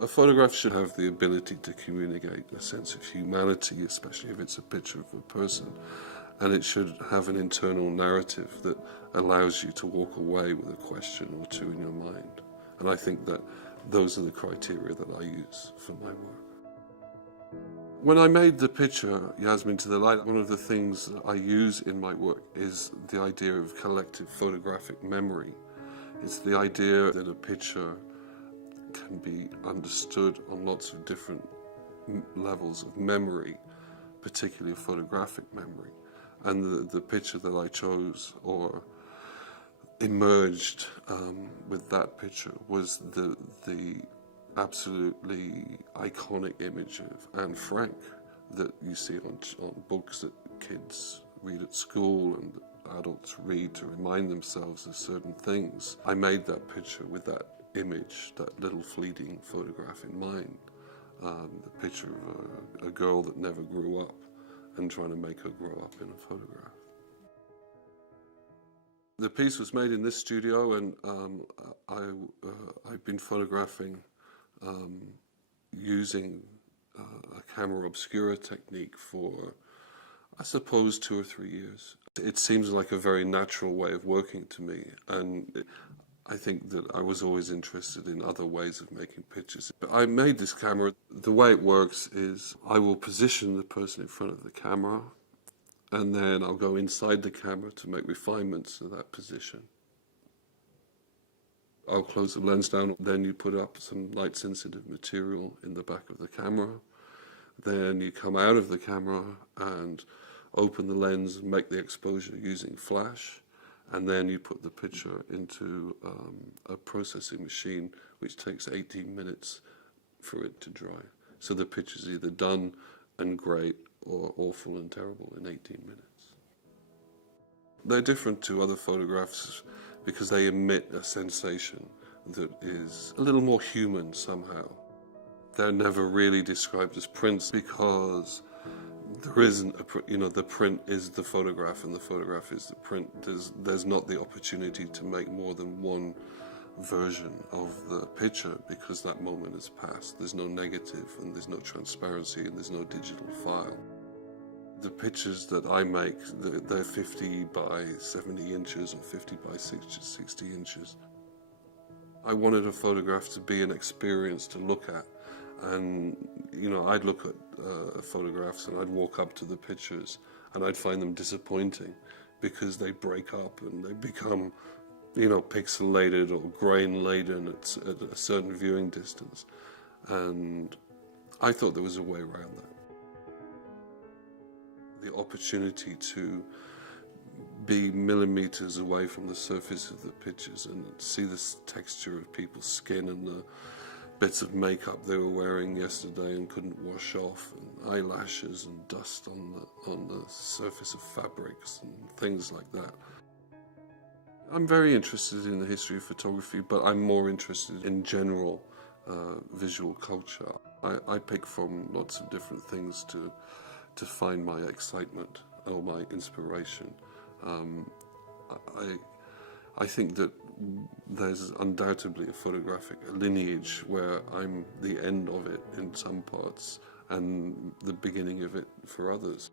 A photograph should have the ability to communicate a sense of humanity, especially if it's a picture of a person, and it should have an internal narrative that allows you to walk away with a question or two in your mind. And I think that those are the criteria that I use for my work. When I made the picture, Yasmin to the Light, one of the things that I use in my work is the idea of collective photographic memory. It's the idea that a picture can be understood on lots of different levels of memory, particularly photographic memory. And the picture that I chose or emerged with that picture was the absolutely iconic image of Anne Frank that you see on books that kids read at school and adults read to remind themselves of certain things. I made that picture with that image, that little fleeting photograph in mind. The picture of a girl that never grew up and trying to make her grow up in a photograph. The piece was made in this studio, and I've been photographing using a camera obscura technique for, I suppose, 2 or 3 years. It seems like a very natural way of working to me, and I think that I was always interested in other ways of making pictures. But I made this camera. The way it works is I will position the person in front of the camera, and then I'll go inside the camera to make refinements to that position. I'll close the lens down, then you put up some light-sensitive material in the back of the camera. Then you come out of the camera and open the lens and make the exposure using flash. And then you put the picture into a processing machine, which takes 18 minutes for it to dry. So the picture's either done and great or awful and terrible in 18 minutes. They're different to other photographs because they emit a sensation that is a little more human somehow. They're never really described as prints because there isn't the print is the photograph and the photograph is the print. There's not the opportunity to make more than one version of the picture because that moment has passed. There's no negative and there's no transparency and there's no digital file. The pictures that I make, they're 50 by 70 inches or 50 by 60 inches. I wanted a photograph to be an experience to look at. And, I'd look at photographs and I'd walk up to the pictures and I'd find them disappointing because they break up and they become, pixelated or grain-laden at a certain viewing distance. And I thought there was a way around that. The opportunity to be millimeters away from the surface of the pictures and see the texture of people's skin and the bits of makeup they were wearing yesterday and couldn't wash off, and eyelashes and dust on the surface of fabrics and things like that. I'm very interested in the history of photography, but I'm more interested in general visual culture. I pick from lots of different things to find my excitement or my inspiration. I think that there's undoubtedly a photographic lineage where I'm the end of it in some parts and the beginning of it for others.